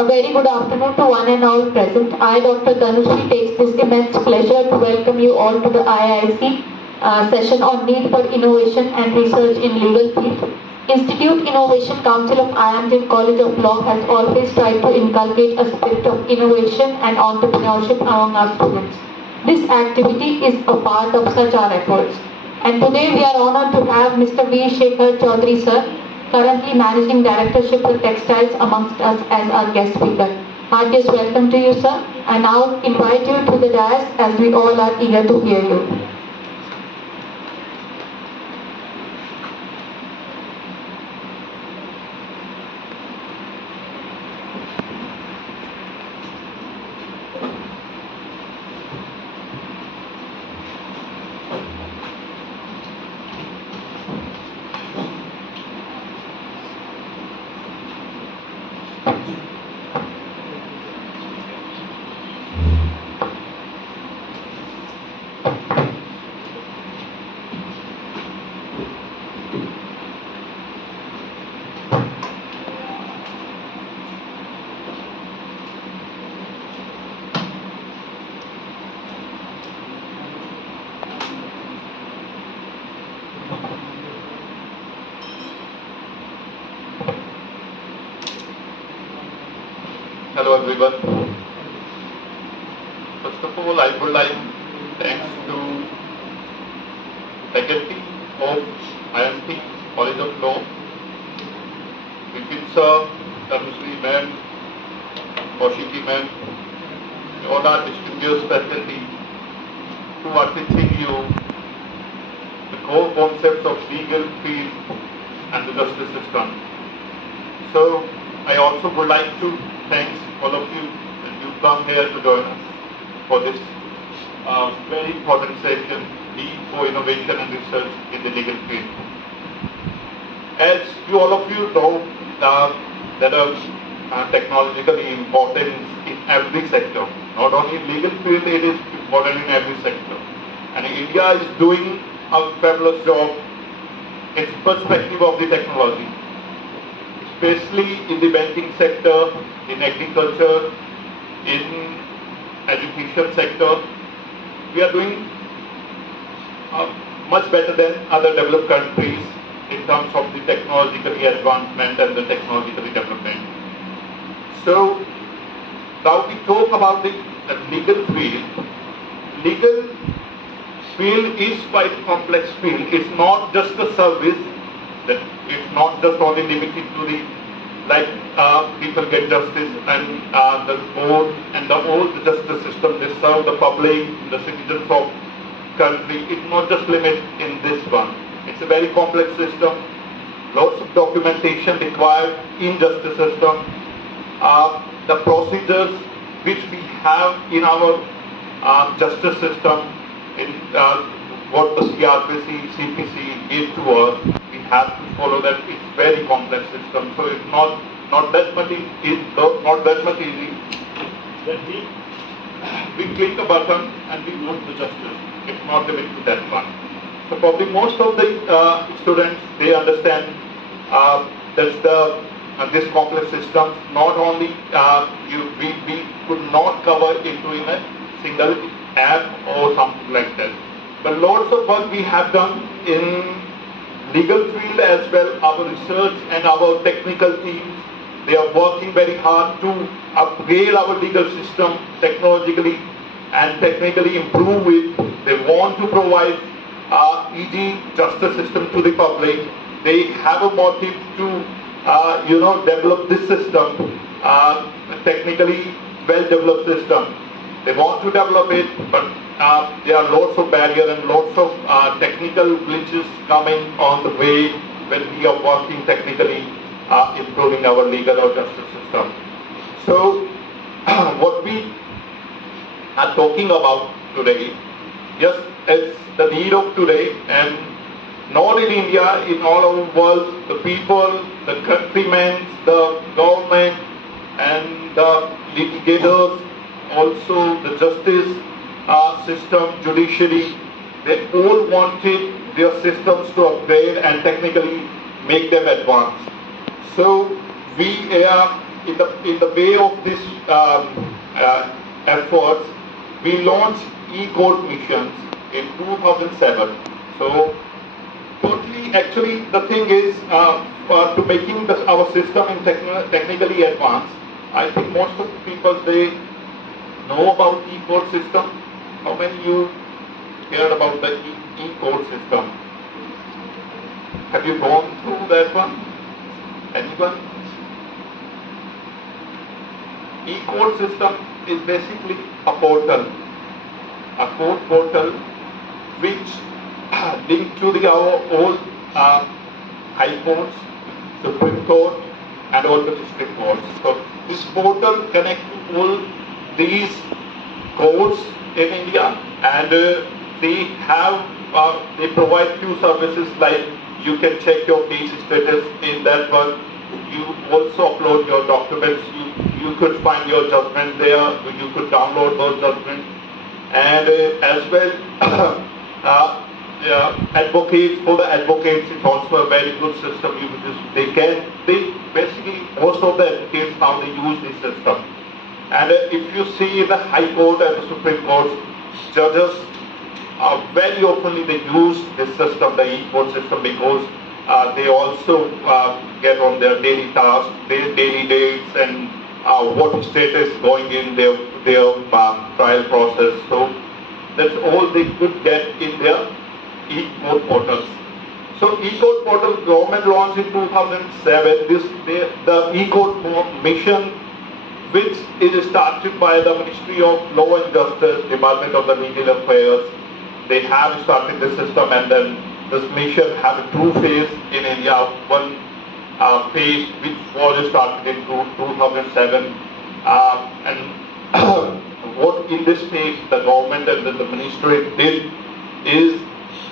A very good afternoon to one and all present. I, Dr. Tanushree, takes this immense pleasure to welcome you all to the IISc session on need for innovation and research in legal field. Institute Innovation Council of IIMGIM College of Law has always tried to inculcate a spirit of innovation and entrepreneurship among our students. This activity is a part of such our efforts. And today we are honored to have Mr. V. Shekhar Chaudhary sir, currently Managing Directorship for Textiles amongst us as our guest speaker. Heartiest welcome to you, sir. I now invite you to the dais as we all are eager to hear you. Hello everyone. First of all, I would like thanks to faculty of IIMT College of Law, Vipin sir, Tanushree ma'am, Kaushiki ma'am, all our distinguished faculty who are teaching you the core concepts of legal field and the justice system. So I also would like to thank all of you that you come here to join us for this very important session, Need for Innovation and Research in the Legal Field. As you all of you know, there are technologically important in every sector. Not only in legal field, it is important in every sector. And India is doing a fabulous job in perspective of the technology, especially in the banking sector, in agriculture, in education sector. We are doing much better than other developed countries in terms of the technologically advancement and the technologically development. So now we talk about the legal field. Legal field is quite a complex field. It's not just a service. That it's not just only limited to the people get justice and the court and the whole justice system. They serve the public, the citizens of country. It's not just limited in this one. It's a very complex system. Lots of documentation required in justice system. The procedures which we have in our justice system, in what the CRPC, CPC gave to us, we have to follow that. It's very complex system, so it's not that much easy that we click a button and we want the justice. It's not limited to that one. So probably most of the students, they understand that's this complex system. Not only we could not cover into in a single app or something like that. But lots of work we have done in legal field as well. Our research and our technical teams, they are working very hard to upgrade our legal system technologically and technically improve it. They want to provide easy justice system to the public. They have a motive to develop this system, technically well-developed system. They want to develop it, but there are lots of barriers and lots of technical glitches coming on the way when we are working technically, improving our legal or justice system. So, what we are talking about today, just as the need of today, and not in India, in all over the world, the people, the countrymen, the government, and the litigators, also the justice system, judiciary, they all wanted their systems to upgrade and technically make them advanced. So we are in the way of this efforts, we launched e-court missions in 2007. So totally, actually, the thing is to making our system in technically advanced. I think most of the people they know about e-court system. How many you heard about the e-court system? Have you gone through that one? Anyone? E-court system is basically a portal, a court portal which linked to our old high courts, Supreme Court, and all the district courts. So this portal connects to all these courts in India, and they provide few services like you can check your case status in that one. You also upload your documents. You could find your judgment there. You could download those judgments, and as well, advocates for the advocates. It's also a very good system. They basically most of the advocates now they use this system. And if you see the High Court and the Supreme Court, judges very often they use this system, the e-court system, because they also get on their daily tasks, their daily dates, and what status going in their trial process. So that's all they could get in their e-court portals. So e-court portal government launched in 2007. The e-court mission, which is started by the Ministry of Law and Justice, Department of the Legal Affairs. They have started the system, and then this mission has a two phase in India. One phase which was started in 2007, and what in this phase the government and the ministry did is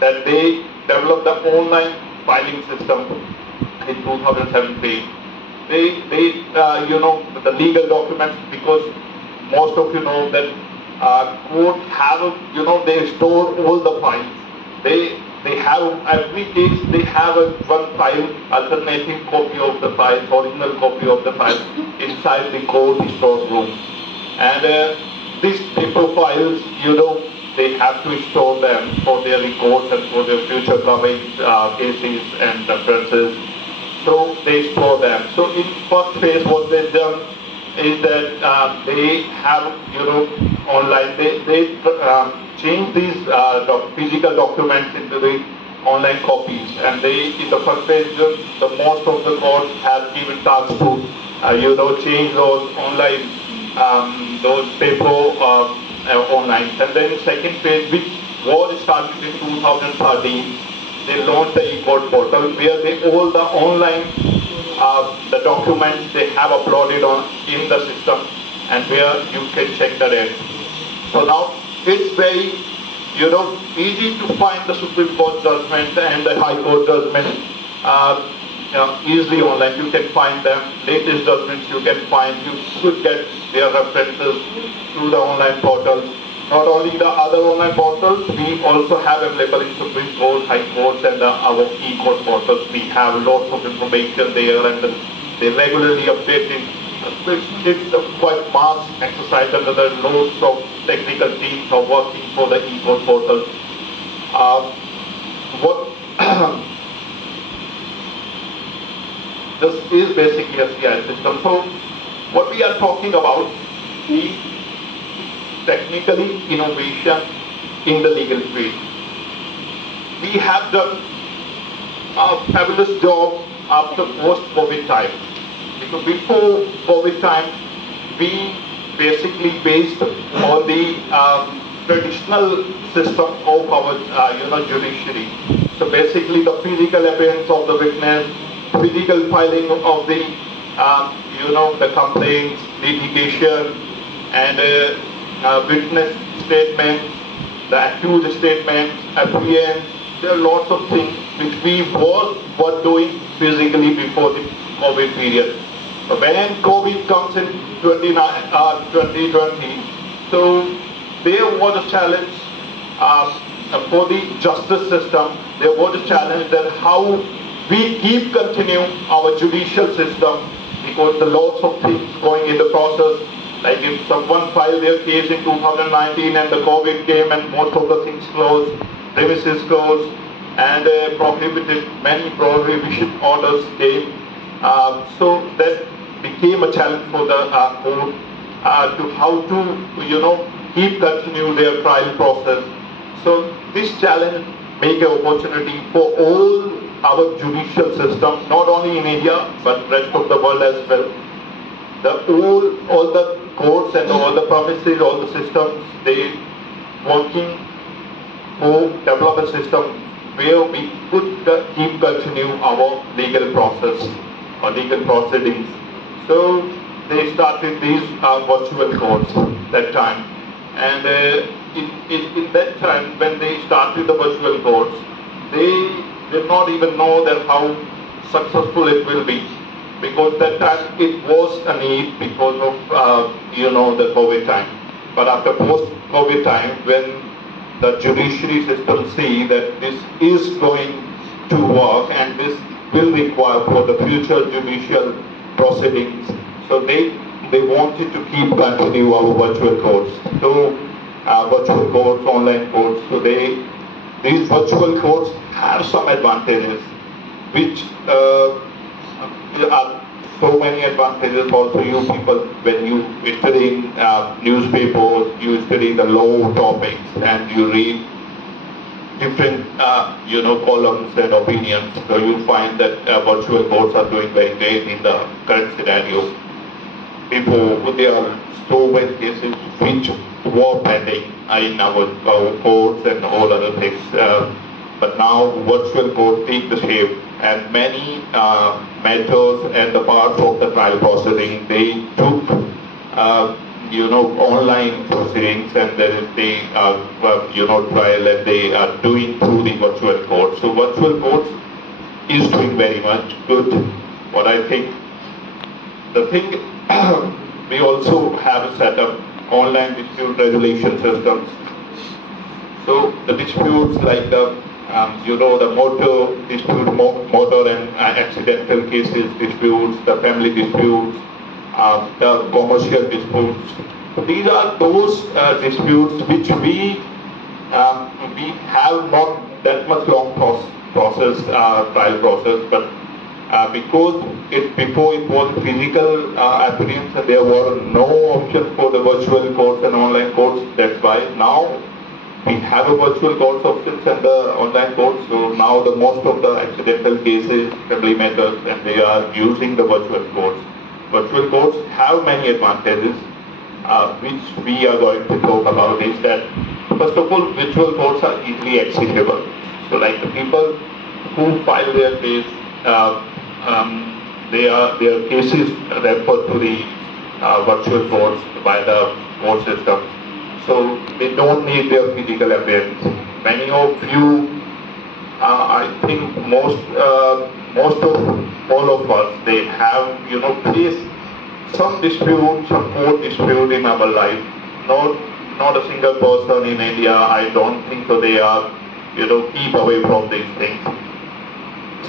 that they developed the online filing system in 2017. They the legal documents, because most of you know that court have they store all the files. They have every case they have one file, alternative copy of the file, original copy of the file inside the court storeroom, and these paper files they have to store them for their records and for their future coming cases and references. So they store them. So in first phase, what they done is that they have online. They change these physical documents into the online copies, and they in the first phase the most of the courts have given task to change those online those paper online. And then second phase, which was started in 2013. They launched the e-court portal where all the online the documents they have uploaded in the system, and where you can check the date. So now it's very easy to find the Supreme Court judgment and the High Court judgment easily online. You can find them. Latest judgments you can find. You should get their references through the online portal. Not only the other online portals, we also have available in Supreme Court, High Courts, and our e-court portals. We have lots of information there, and they regularly update it. It's a quite mass exercise, and there are lots of technical teams are working for the e-court portal. This is basically a CI system. So what we are talking about is technically innovation in the legal field. We have done a fabulous job after post-COVID time. Because before COVID time, we basically based on the traditional system of our judiciary. So basically the physical appearance of the witness, physical filing of the the complaints, litigation, and witness statements, the accused statements, appearance. There are lots of things which we were doing physically before the COVID period. When COVID comes in 2020, so there was a challenge for the justice system. There was a challenge that how we keep continuing our judicial system, because the lots of things going in the process. Like if someone filed their case in 2019 and the COVID came and most of the things closed, premises closed, and many prohibition orders came. So that became a challenge for the court to how to keep continue their trial process. So this challenge make an opportunity for all our judicial system, not only in India but rest of the world as well. All the courts and all the premises, all the systems, they working to develop a system where we could keep continue our legal process or legal proceedings. So they started these virtual courts that time, and in that time when they started the virtual courts, they did not even know that how successful it will be, because that time it was a need because of the COVID time. But after post-COVID time, when the judiciary system see that this is going to work and this will require for the future judicial proceedings, so they wanted to keep continue our virtual courts. So virtual courts, online courts. So these virtual courts have some advantages, which are so many advantages also. You people, when you study newspapers, you study the law topics, and you read different columns and opinions, so you find that virtual courts are doing very great in the current scenario. Before, there are so many cases which were pending in our courts and all other things, but now virtual courts take the shape, and many matters and the parts of the trial proceeding, they took online proceedings, and then they trial, and they are doing through the virtual court. So virtual courts is doing very much good. What I think, the thing we also have set up online dispute resolution systems. So the disputes like the motor dispute, motor and accidental cases disputes, the family disputes, the commercial disputes. These are those disputes which we have not that much long trial process, but because before it was physical appearance and there were no option for the virtual courts and online courts. That's why now we have a virtual courts options and the online courts. So now the most of the accidental cases, family matters, and they are using the virtual courts. Virtual courts have many advantages, which we are going to talk about. Is that first of all, virtual courts are easily accessible. So like the people who file their case, their cases referred to the virtual courts by the court system. So they don't need their physical appearance. Many of you, I think most of all of us, they have faced some dispute, some court dispute in our life. Not a single person in India, I don't think so. They are keep away from these things.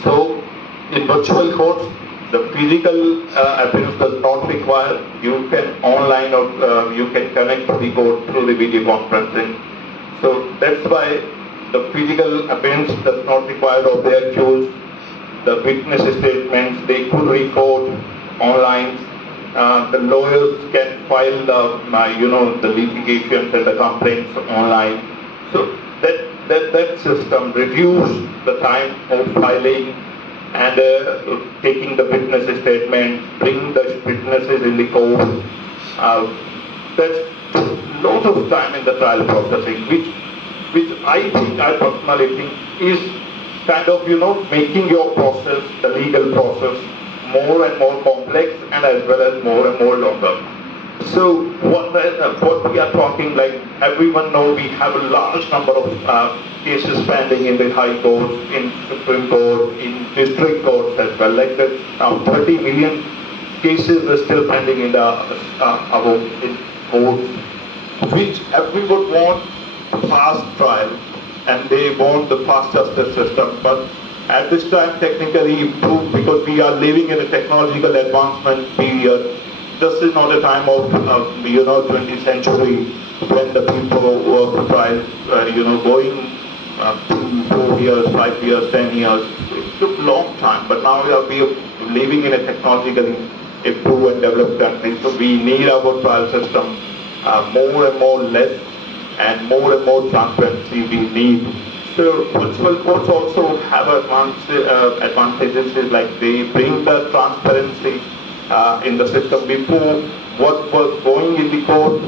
So in virtual courts, the physical appearance does not require. You can online or you can connect to the court through the video conferencing. So that's why the physical appearance does not require of the accused. The witness statements they could record online. The lawyers can file the litigations and the complaints online. So that system reduce the time of filing and taking the witness statements, bring the witnesses in the court. That's lot of time in the trial processing, which I personally think is kind of making your process, the legal process, more and more complex and as well as more and more longer. So what we are talking, like everyone know, we have a large number of cases pending in the High Court, in Supreme Court, in District Courts as well. Like that, 30 million cases are still pending in the in courts, which everyone wants fast trial and they want the fast justice system. But at this time technically improved because we are living in a technological advancement period. This is not a time of 20th century when the people were trial, going 2 years, 5 years, 10 years. It took a long time, but now we are living in a technologically improved and developed country. So we need our trial system more and more less and more transparency we need. So virtual courts also have advantages like they bring the transparency in the system. Before, what was going in the court,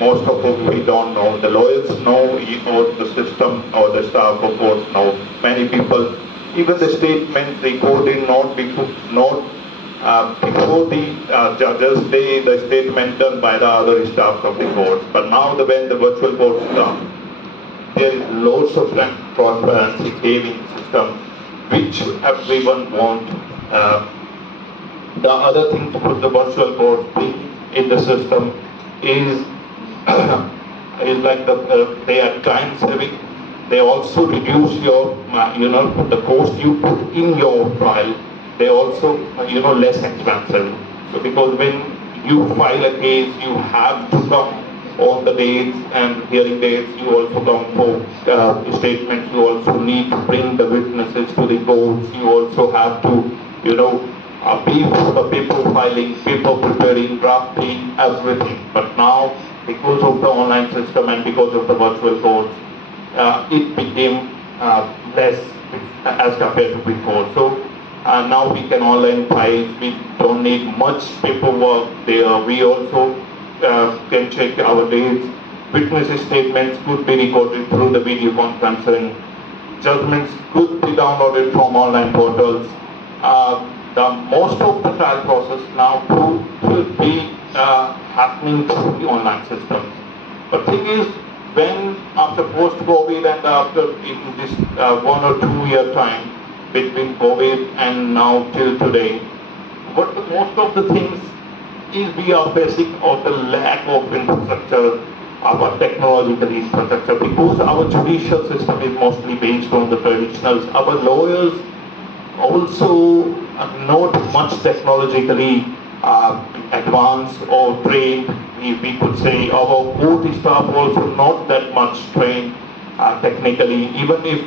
most of us we don't know. The lawyers know, or the system or the staff of courts know. Many people, even the statements recorded not before the judges, the statement done by the other staff of the courts. But now when the virtual courts come, there is lots of transparency gaming system which everyone wants. The other thing to put the virtual courts in the system is like they are time saving. They also reduce your the cost you put in your trial. They also less expensive. So because when you file a case, you have to come on the dates and hearing dates. You also come for statements. You also need to bring the witnesses to the courts. You also have to pay for the paper filing, paper preparing, drafting, everything. But now, because of the online system and because of the virtual courts, it became less as compared to before. So now we can online file. We don't need much paperwork there. We also can check our dates. Witness statements could be recorded through the video conferencing. Judgments could be downloaded from online portals. The most of the trial process now will be happening through the online systems. But thing is, when after post-COVID and after in this 1 or 2 year time between COVID and now till today, what the most of the things is we are facing of the lack of infrastructure, our technological infrastructure, because our judicial system is mostly based on the traditionals. Our lawyers also are not much technologically advanced or trained. We could say our court staff also not that much trained technically. Even if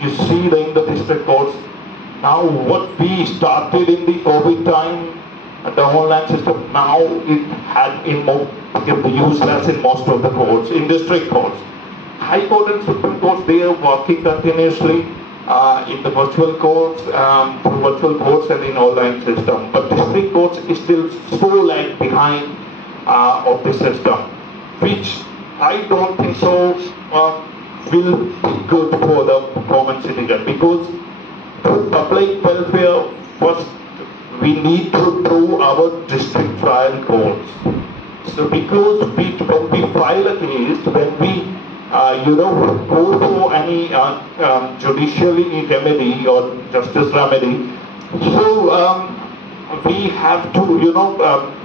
you see in the district courts, now what we started in the COVID time, the online system, now it had become useless in most of the courts, in district courts. High court and Supreme Courts, they are working continuously in the virtual courts, through virtual courts and in online system. But district courts is still so lag behind of the system, which I don't think so will be good for the common citizen, because for public welfare, first we need to improve our district trial courts. So because when we file a case, when we go for any judicially remedy or justice remedy, so we have to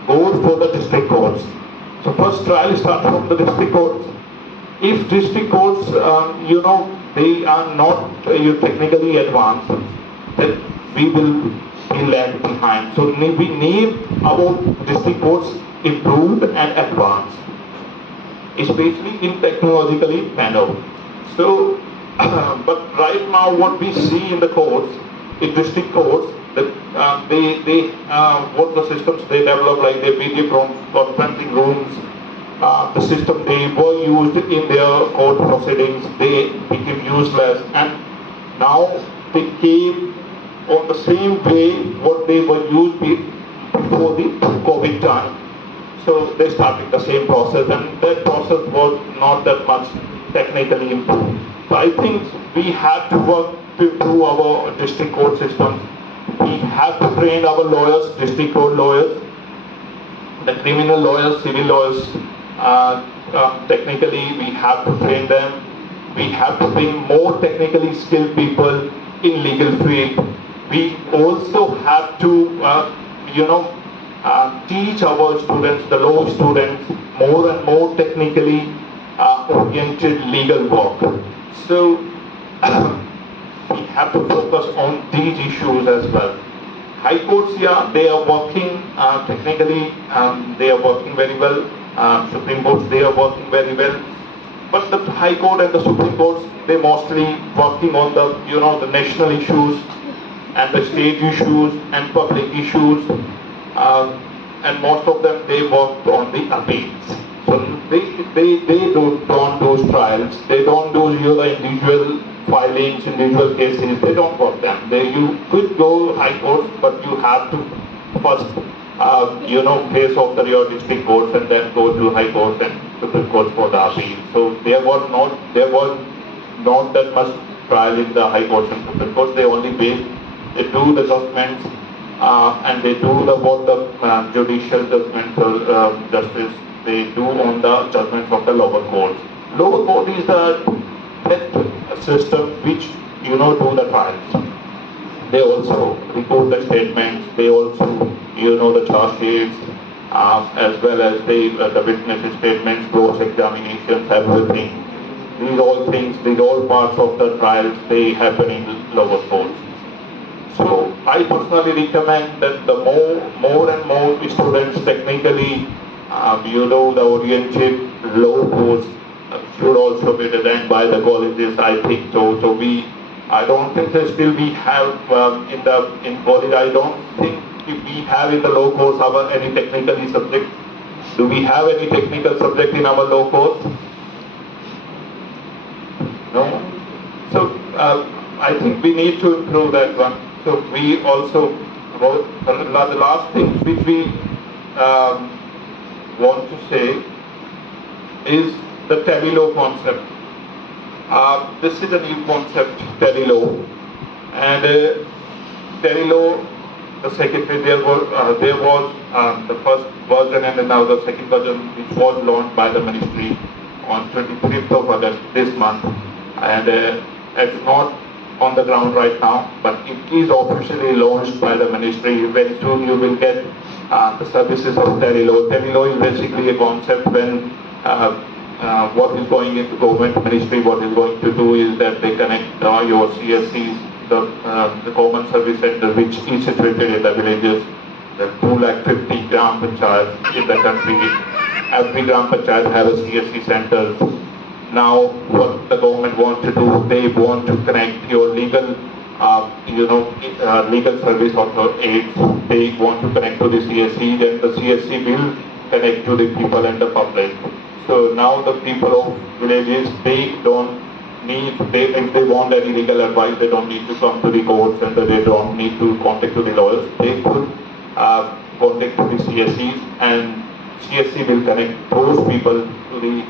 go for the district courts. So first trial starts from the district courts. If district courts they are not technically advanced, then we will be left behind. So we need our district courts improved and advanced, especially in technologically manner. So, but right now what we see in the courts, in district courts, that what the systems they develop, like the video conferencing rooms, the system they were used in their court proceedings, they became useless, and now they came on the same way what they were used before the COVID time. So they started the same process, and that process was not that much technically improved. So I think we have to work through our district court systems. We have to train our lawyers, district court lawyers, the criminal lawyers, civil lawyers. Technically, we have to train them. We have to bring more technically skilled people in legal field. We also have to, teach our students, the law students, more and more technically oriented legal work. So we have to focus on these issues as well. High courts, yeah, they are working technically, they are working very well. Supreme Courts, they are working very well. But the High Court and the Supreme Courts, they mostly working on the, the national issues and the state issues and public issues. And most of them, they work on the appeals. So they don't do trials. They don't do the individual filings, individual cases. They don't work them. You could go High Court, but you have to first, face off your district courts and then go to High Court and Supreme Court for the appeal. So there was not that much trial in the High Court and Supreme Court. They only they do the judgments and they do what the judicial judgments or justice they do on the judgments of the lower courts. Lower court is the system which do the trials. They also record the statements. They also the charge sheets as well as the witnesses' statements, cross examinations, everything. These all parts of the trials, they happen in lower courts. So I personally recommend that the more and more students technically, the oriented law course should also be designed by the colleges. I think so. I don't think that still we have in college. I don't think if we have in the law course any technical subject. Do we have any technical subject in our law course? No. So I think we need to improve that one. So we also the last thing which we want to say is the tele-law concept. This is a new concept, tele-law, and tele-law. The secretary there was the first version and now the second version, which was launched by the ministry on 25th of August this month, and it's not on the ground right now, but it is officially launched by the ministry. Very soon you will get the services of tele-law. Tele-law is basically a concept when what is going into government ministry, what is going to do is that they connect your CSCs, the common service center, which is situated in the villages. There are 250,000 gram panchayats in the country. Every gram panchayat has a CSC center. Now, what the government wants to do, they want to connect your legal, legal service of your aids. They want to connect to the CSC, then the CSC will connect to the people and the public. So now the people of villages, they don't need, if they want any legal advice, they don't need to come to the courts and they don't need to contact to the lawyers. They could contact to the CSCs and CSC will connect those people to the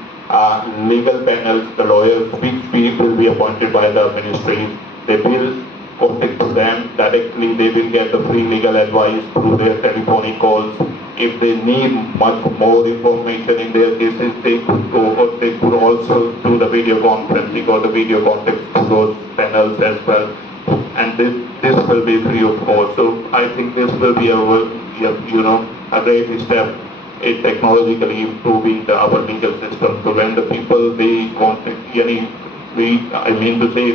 legal panels, the lawyers, which will be appointed by the ministry. They will contact to them directly. They will get the free legal advice through their telephonic calls. If they need much more information in their cases, they could go, or they could also do the video conferencing or the video contact to those panels as well. And this will be free of cost. So I think this will be a great step in technologically improving our legal system. So when the people they contact, I mean to say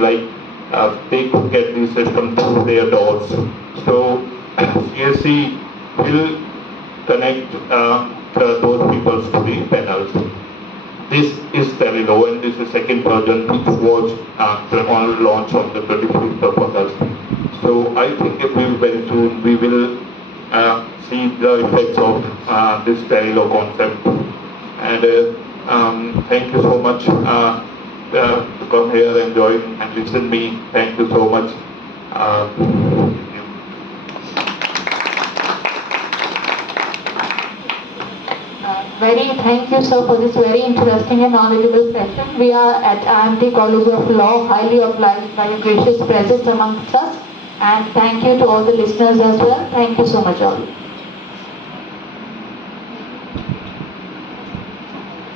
they could get the system through their doors. So CSC will connect those people to the panels. This is tele-law and this is second version which was on launch on the 25th of August. So I think if very soon we will see the effects of this tele-law concept. And thank you so much to come here and join and listen to me. Thank you so much. Thank you, sir, for this very interesting and knowledgeable session. We are at IMT College of Law, highly obliged by your gracious presence amongst us. And thank you to all the listeners as well. Thank you so much, all.